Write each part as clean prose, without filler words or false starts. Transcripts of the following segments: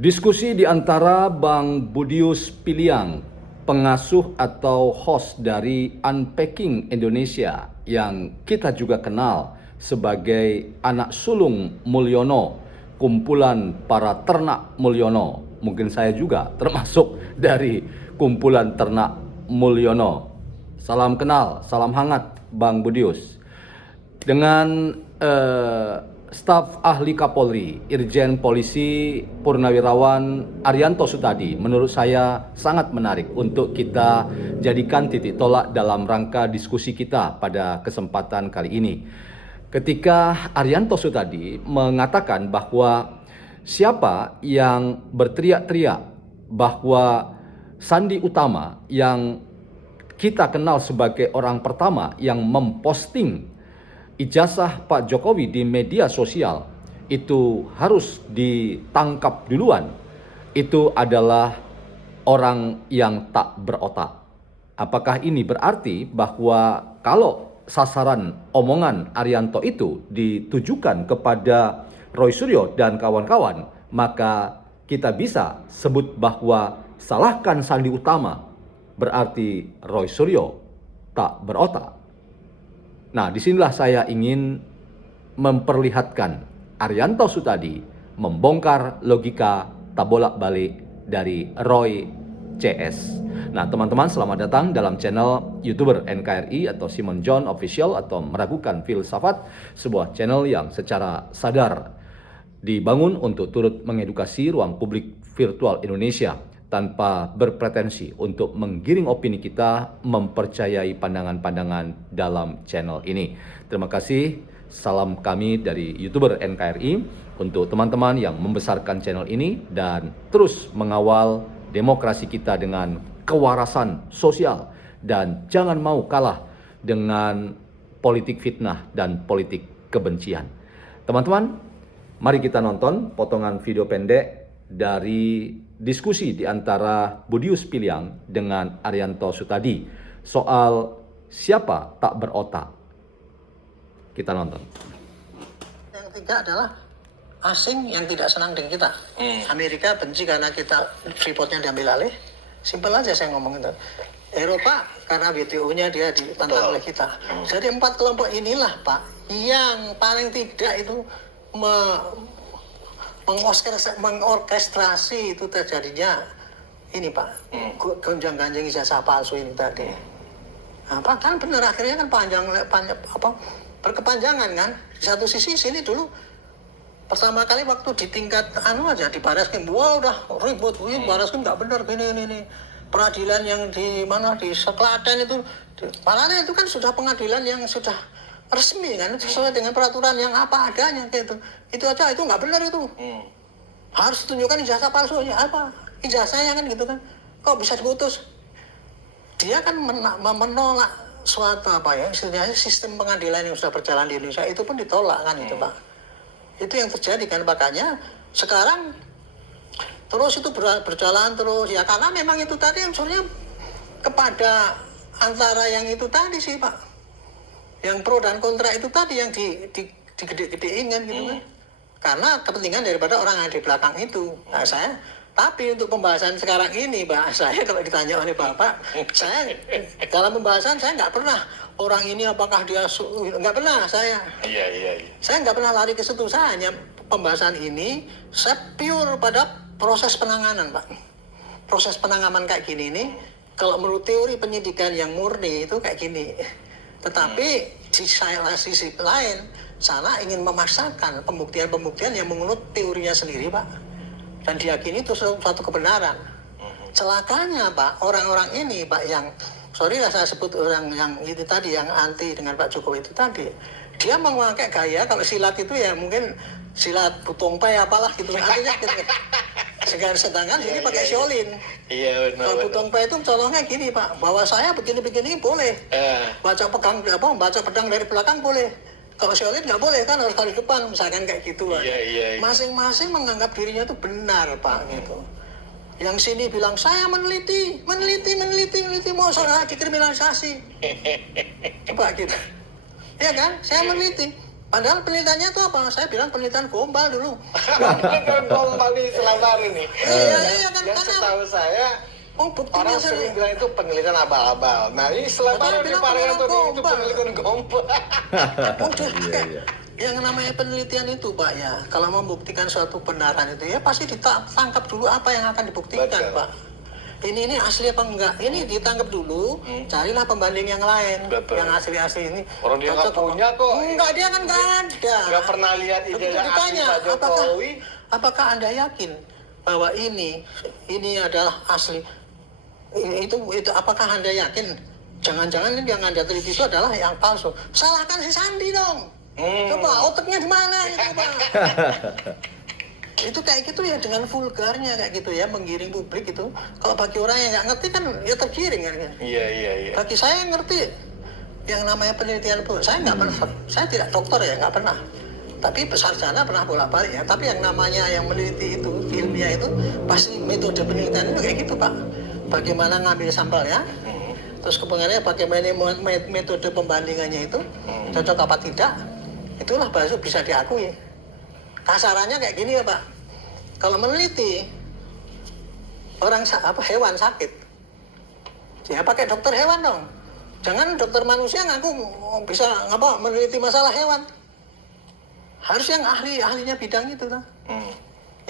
Diskusi di antara Bang Budius Piliang, pengasuh atau host dari Unpacking Indonesia yang kita juga kenal sebagai anak sulung Mulyono, kumpulan para ternak Mulyono. Mungkin saya juga termasuk dari kumpulan ternak Mulyono. Salam kenal, salam hangat Bang Budius. Dengan staf ahli Kapolri, Irjen Polisi Purnawirawan Arianto Sutadi, menurut saya sangat menarik untuk kita jadikan titik tolak dalam rangka diskusi kita pada kesempatan kali ini. Ketika Arianto Sutadi mengatakan bahwa siapa yang berteriak-teriak bahwa Sandi Utama yang kita kenal sebagai orang pertama yang memposting ijazah Pak Jokowi di media sosial itu harus ditangkap duluan, itu adalah orang yang tak berotak. Apakah ini berarti bahwa kalau sasaran omongan Arianto itu ditujukan kepada Roy Suryo dan kawan-kawan, maka kita bisa sebut bahwa salahkan Sandi Utama berarti Roy Suryo tak berotak. Nah, disinilah saya ingin memperlihatkan Arianto Sutadi membongkar logika tabolak-balik dari Roy CS. Nah, teman-teman, selamat datang dalam channel YouTuber NKRI atau Simon John Official atau Meragukan Filsafat, sebuah channel yang secara sadar dibangun untuk turut mengedukasi ruang publik virtual Indonesia tanpa berpretensi untuk menggiring opini kita mempercayai pandangan-pandangan dalam channel ini. Terima kasih, salam kami dari YouTuber NKRI untuk teman-teman yang membesarkan channel ini dan terus mengawal demokrasi kita dengan kewarasan sosial dan jangan mau kalah dengan politik fitnah dan politik kebencian. Teman-teman, mari kita nonton potongan video pendek dari diskusi di antara Budius Piliang dengan Arianto Sutadi soal siapa tak berotak. Kita nonton. Yang ketiga adalah asing yang tidak senang dengan kita. Amerika benci karena kita Freeport-nya diambil alih. Simpel aja saya ngomong itu. Eropa karena WTO-nya dia ditantang oleh kita. Jadi 4 kelompok inilah Pak yang paling tidak itu mengorkestrasi itu terjadinya ini Pak, gonjang-ganjing ijazah palsu ini tadi. Apa kan benar akhirnya kan panjang berkepanjangan kan. Di satu sisi sini dulu pertama kali waktu di tingkat aja di Barreskrim, wah udah ribut, Barreskrim nggak benar ini. Peradilan yang di mana di Klaten itu, padahal itu kan sudah pengadilan yang sudah resmi kan, sesuai dengan peraturan yang apa adanya gitu. Itu aja itu nggak benar itu. Harus tunjukkan ijazah palsunya apa? Ijazahnya kan gitu kan. Kok bisa diputus? Dia kan menolak suatu istilahnya sistem pengadilan yang sudah berjalan di Indonesia itu pun ditolak kan itu Pak. Itu yang terjadi kan, makanya sekarang terus itu berjalan terus ya karena memang itu tadi unsurnya kepada antara yang itu tadi sih Pak. Yang pro dan kontra itu tadi yang digede-gedein kan gitu kan. Karena kepentingan daripada orang yang di belakang itu. Nah tapi untuk pembahasan sekarang ini Pak, saya kalau ditanya oleh Bapak, saya dalam pembahasan saya nggak pernah orang ini apakah dia nggak pernah saya. Iya. Saya nggak pernah lari ke situ, saya hanya pembahasan ini saya pure pada proses penanganan Pak. Proses penanganan kayak gini ini, kalau menurut teori penyidikan yang murni itu kayak gini. Tetapi di sisi lain, sana ingin memaksakan pembuktian-pembuktian yang menurut teorinya sendiri, Pak. Dan diyakini itu suatu kebenaran. Celakanya, Pak, orang-orang ini, Pak, yang, sorry lah saya sebut orang yang itu tadi, yang anti dengan Pak Jokowi itu tadi. Dia memakai gaya, kalau silat itu ya mungkin silat butongpai apalah gitu. Artinya gitu. Sedangkan sini pakai Shaolin. Iya benar. Kalau butongpai itu colongnya gini Pak, bahwa saya begini-begini boleh. Baca pedang dari belakang boleh. Kalau Shaolin nggak boleh kan, harus dari depan misalkan kayak gitu. Iya. Masing-masing menganggap dirinya itu benar Pak gitu. Yang sini bilang saya meneliti, mau saya dikriminalisasi. Coba gitu. Ya kan, saya meneliti. Padahal penelitiannya itu apa? Saya bilang penelitian gombal dulu. Penelitian gombal nih Selang Baru nih. Iya kan, Yang karena setahu saya buktinya orang sering bilang itu penelitian abal-abal. Nah ini Selang Baru nih Pak Arianto nih, itu penelitian gombal. Iya, iya. Yang namanya penelitian itu Pak ya, kalau membuktikan suatu kebenaran itu ya pasti ditangkap dulu apa yang akan dibuktikan. Betul. Pak. Ini asli apa enggak? Ini ditangkap dulu, carilah pembanding yang lain. Betul. Yang asli-asli ini. Orang dia nggak punya kok. Enggak, dia kan nggak ada. Nggak pernah lihat ide Begitu yang asli ditanya, Pak Jokowi. apakah Anda yakin bahwa ini adalah asli? Itu apakah Anda yakin? Jangan-jangan yang Anda teliti itu adalah yang palsu. Salahkan si Sandi dong. Coba otaknya di mana itu, Pak? Itu kayak gitu ya, dengan vulgarnya kayak gitu ya, menggiring publik itu. Kalau bagi orang yang nggak ngerti kan ya tergiring kan. Iya. Bagi saya yang ngerti yang namanya penelitian itu, saya nggak pernah, saya tidak dokter ya, nggak pernah. Tapi sarjana pernah bolak-balik ya. Tapi yang namanya yang meneliti itu, ilmiah itu, pasti metode penelitian itu kayak gitu Pak. Bagaimana ngambil sampel ya, terus kemudian bagaimana metode pembandingannya itu, cocok apa tidak, itulah baru bisa diakui. Kasarannya kayak gini ya Pak, kalau meneliti orang hewan sakit, ya pakai dokter hewan dong. Jangan dokter manusia ngaku bisa meneliti masalah hewan. Harus yang ahlinya bidang itu lah.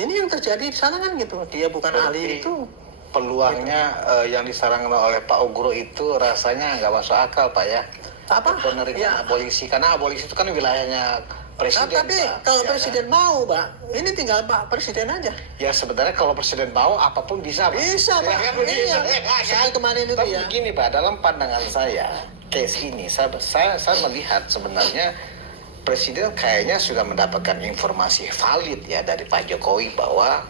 Ini yang terjadi di sana kan gitu. Dia bukan ahli itu. Peluangnya yang disarankan oleh Pak Ugro itu rasanya nggak masuk akal Pak ya. Apa? Penerimaan abolisi, karena abolisi itu kan wilayahnya presiden. Tapi Pak. kalau Ya, presiden mau Pak, ini tinggal Pak Presiden aja. Ya sebenarnya kalau presiden mau apapun bisa Pak. Bisa Pak. Ya, kan begitu. Iya. Ya, kan? Seperti kemarin itu Tapi ya. begini Pak, dalam pandangan saya, case ini saya melihat sebenarnya presiden kayaknya sudah mendapatkan informasi valid ya dari Pak Jokowi bahwa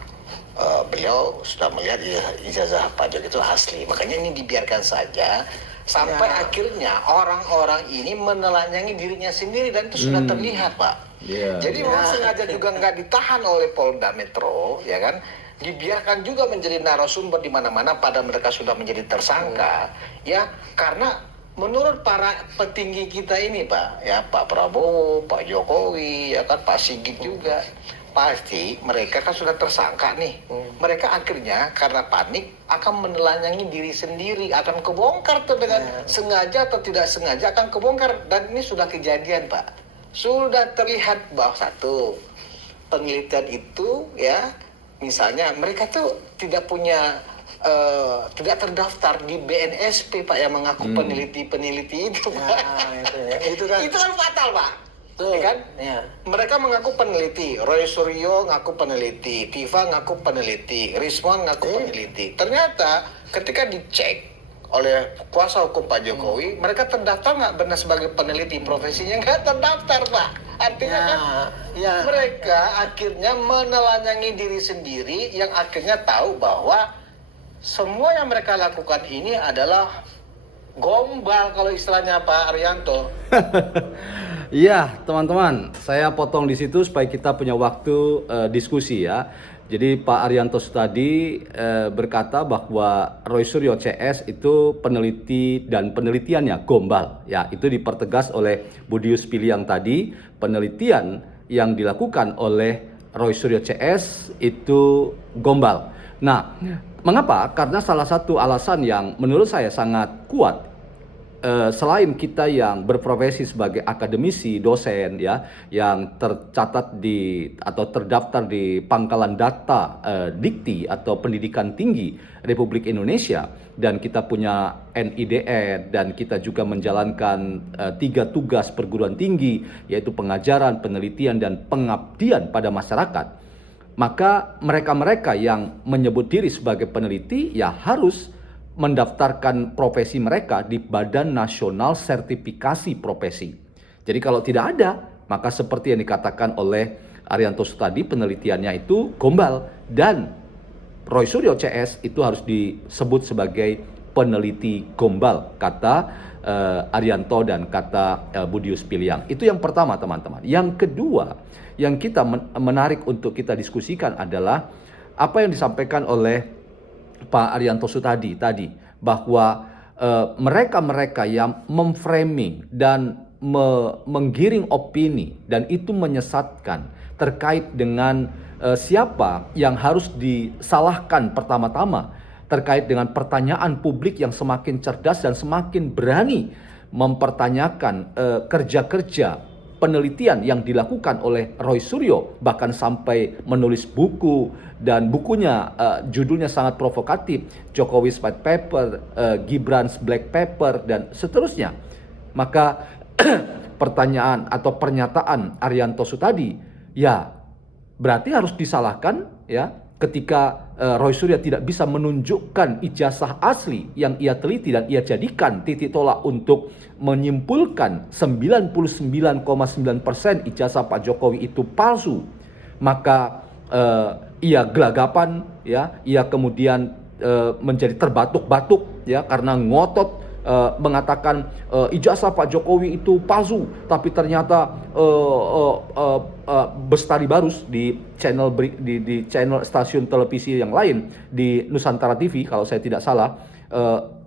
beliau sudah melihat ijazah Pak Jokowi itu asli. Makanya ini dibiarkan saja sampai Ya. akhirnya orang-orang ini menelanjangi dirinya sendiri dan itu sudah terlihat Pak. Iya. Jadi memang sengaja juga nggak ditahan oleh Polda Metro, ya kan? Dibiarkan juga menjadi narasumber di mana-mana pada mereka sudah menjadi tersangka, ya karena menurut para petinggi kita ini Pak, ya Pak Prabowo, Pak Jokowi, ya kan Pak Sigit juga, pasti mereka kan sudah tersangka nih. Mereka akhirnya karena panik akan menelanjangi diri sendiri, akan kebongkar tuh dengan sengaja atau tidak sengaja akan kebongkar, dan ini sudah kejadian Pak. Sudah terlihat bahwa satu penelitian itu ya, misalnya mereka tuh tidak punya tidak terdaftar di BNSP Pak yang mengaku peneliti-peneliti itu Pak. Itu kan. Itu kan fatal Pak. Tuh, Ya kan? ya. Mereka mengaku peneliti, Roy Suryo ngaku peneliti, Tiva ngaku peneliti, Rismon ngaku peneliti. Ternyata ketika dicek oleh kuasa hukum Pak Jokowi, mereka terdaftar nggak benar sebagai peneliti, profesinya nggak terdaftar Pak. Artinya kan mereka akhirnya menelanjangi diri sendiri, yang akhirnya tahu bahwa semua yang mereka lakukan ini adalah gombal kalau istilahnya Pak Arianto. Iya, teman-teman, saya potong di situ supaya kita punya waktu diskusi ya. Jadi Pak Arianto tadi berkata bahwa Roy Suryo CS itu peneliti dan penelitiannya gombal. Ya, itu dipertegas oleh Budius Piliang tadi, penelitian yang dilakukan oleh Roy Suryo CS itu gombal. Nah, mengapa? Karena salah satu alasan yang menurut saya sangat kuat, selain kita yang berprofesi sebagai akademisi, dosen ya, yang tercatat atau terdaftar di pangkalan data Dikti atau Pendidikan Tinggi Republik Indonesia, dan kita punya NIDN, dan kita juga menjalankan 3 tugas perguruan tinggi, yaitu pengajaran, penelitian, dan pengabdian pada masyarakat. Maka mereka-mereka yang menyebut diri sebagai peneliti ya harus mendaftarkan profesi mereka di Badan Nasional Sertifikasi Profesi. Jadi kalau tidak ada, maka seperti yang dikatakan oleh Arianto tadi, penelitiannya itu gombal, dan Roy Suryo CS itu harus disebut sebagai peneliti gombal, kata Arianto dan kata Budius Piliang. Itu yang pertama teman-teman. Yang kedua yang kita menarik untuk kita diskusikan adalah apa yang disampaikan oleh Pak Arianto tadi bahwa mereka-mereka yang memframing dan menggiring opini dan itu menyesatkan terkait dengan siapa yang harus disalahkan pertama-tama terkait dengan pertanyaan publik yang semakin cerdas dan semakin berani mempertanyakan kerja-kerja penelitian yang dilakukan oleh Roy Suryo, bahkan sampai menulis buku dan bukunya judulnya sangat provokatif, Jokowi's White Paper, Gibran's Black Paper dan seterusnya. Maka pertanyaan atau pernyataan Arianto Sutadi ya berarti harus disalahkan ya ketika Roy Suryo tidak bisa menunjukkan ijazah asli yang ia teliti dan ia jadikan titik tolak untuk menyimpulkan 99,9% ijazah Pak Jokowi itu palsu. Maka ia gelagapan ya, ia kemudian menjadi terbatuk-batuk ya karena ngotot mengatakan ijazah Pak Jokowi itu palsu, tapi ternyata Bestari Barus di channel stasiun televisi yang lain di Nusantara TV kalau saya tidak salah,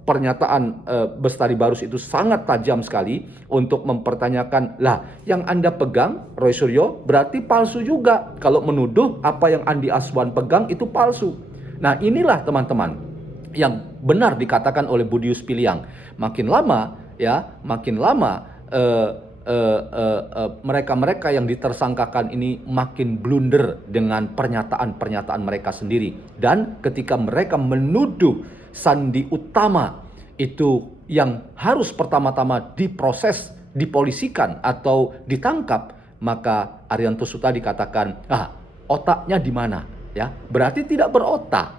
pernyataan Bestari Barus itu sangat tajam sekali untuk mempertanyakan, lah yang Anda pegang Roy Suryo berarti palsu juga kalau menuduh apa yang Andi Aswan pegang itu palsu. Nah inilah teman-teman yang benar dikatakan oleh Budius Piliang. Makin lama mereka-mereka yang ditersangkakan ini makin blunder dengan pernyataan-pernyataan mereka sendiri. Dan ketika mereka menuduh Sandi Utama itu yang harus pertama-tama diproses, dipolisikan atau ditangkap, maka Arianto Sutadi katakan, otaknya di mana? Ya, berarti tidak berotak.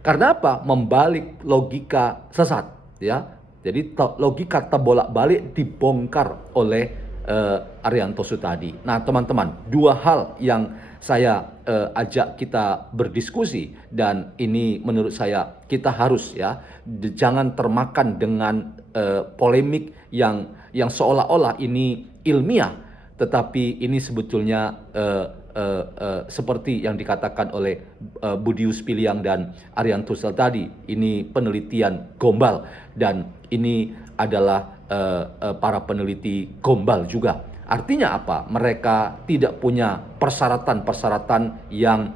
Karena apa? Membalik logika sesat, ya. Jadi logika terbolak-balik dibongkar oleh Arianto Sutadi. Nah, teman-teman, dua hal yang saya ajak kita berdiskusi dan ini menurut saya kita harus ya jangan termakan dengan polemik yang seolah-olah ini ilmiah, tetapi ini sebetulnya seperti yang dikatakan oleh Budius Piliang dan Arianto Sutadi, ini penelitian gombal dan ini adalah para peneliti gombal juga. Artinya apa? Mereka tidak punya persyaratan-persyaratan yang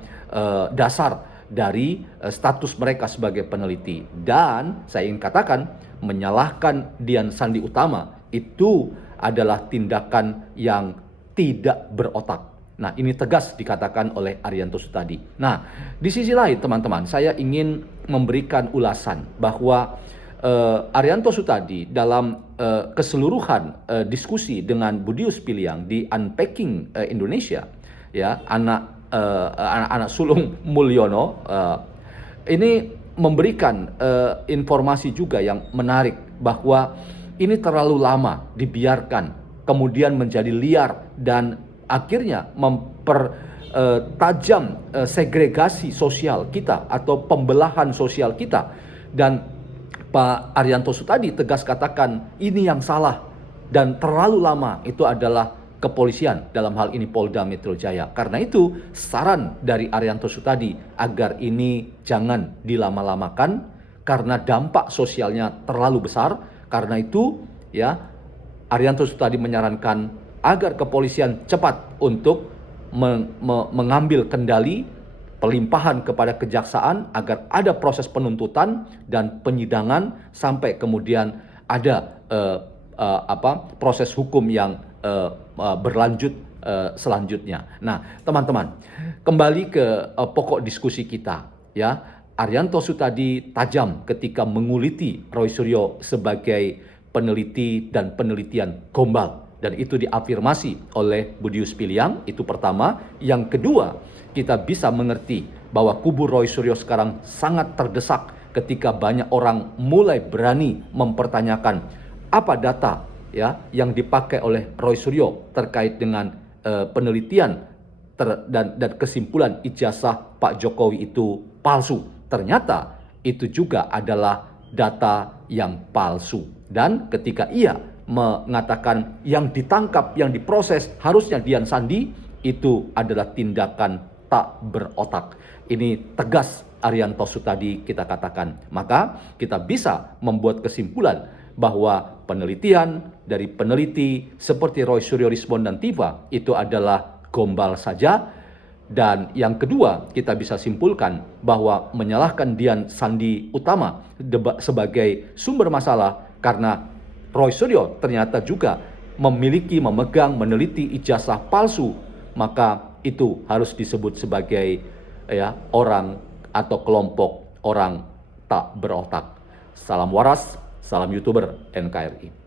dasar dari status mereka sebagai peneliti. Dan saya ingin katakan, menyalahkan Dian Sandi Utama itu adalah tindakan yang tidak berotak. Nah, ini tegas dikatakan oleh Arianto Sutadi. Nah, di sisi lain teman-teman, saya ingin memberikan ulasan bahwa Arianto Sutadi dalam keseluruhan diskusi dengan Budius Piliang di Unpacking Indonesia, ya, anak sulung Mulyono, ini memberikan informasi juga yang menarik bahwa ini terlalu lama dibiarkan, kemudian menjadi liar dan akhirnya mempertajam segregasi sosial kita atau pembelahan sosial kita. Dan Pak Arianto Sutadi tegas katakan ini yang salah dan terlalu lama itu adalah kepolisian, dalam hal ini Polda Metro Jaya. Karena itu saran dari Arianto Sutadi agar ini jangan dilama-lamakan karena dampak sosialnya terlalu besar. Karena itu ya Arianto Sutadi menyarankan agar kepolisian cepat untuk mengambil kendali pelimpahan kepada kejaksaan agar ada proses penuntutan dan penyidangan sampai kemudian ada proses hukum yang berlanjut selanjutnya. Nah, teman-teman, kembali ke pokok diskusi kita, ya. Arianto Sutadi tajam ketika menguliti Roy Suryo sebagai peneliti dan penelitian gombal. Dan itu diafirmasi oleh Budius Piliang, itu pertama. Yang kedua, kita bisa mengerti bahwa kubu Roy Suryo sekarang sangat terdesak ketika banyak orang mulai berani mempertanyakan apa data ya yang dipakai oleh Roy Suryo terkait dengan penelitian dan kesimpulan ijazah Pak Jokowi itu palsu. Ternyata itu juga adalah data yang palsu. Dan ketika ia mengatakan yang ditangkap, yang diproses harusnya Dian Sandi, itu adalah tindakan tak berotak. Ini tegas Arianto Sutadi kita katakan. Maka kita bisa membuat kesimpulan bahwa penelitian dari peneliti seperti Roy Suryo Rismond dan Tiva itu adalah gombal saja. Dan yang kedua, kita bisa simpulkan bahwa menyalahkan Dian Sandi Utama sebagai sumber masalah karena Roy Suryo ternyata juga memegang, meneliti ijazah palsu, maka itu harus disebut sebagai orang atau kelompok orang tak berotak. Salam waras, salam YouTuber NKRI.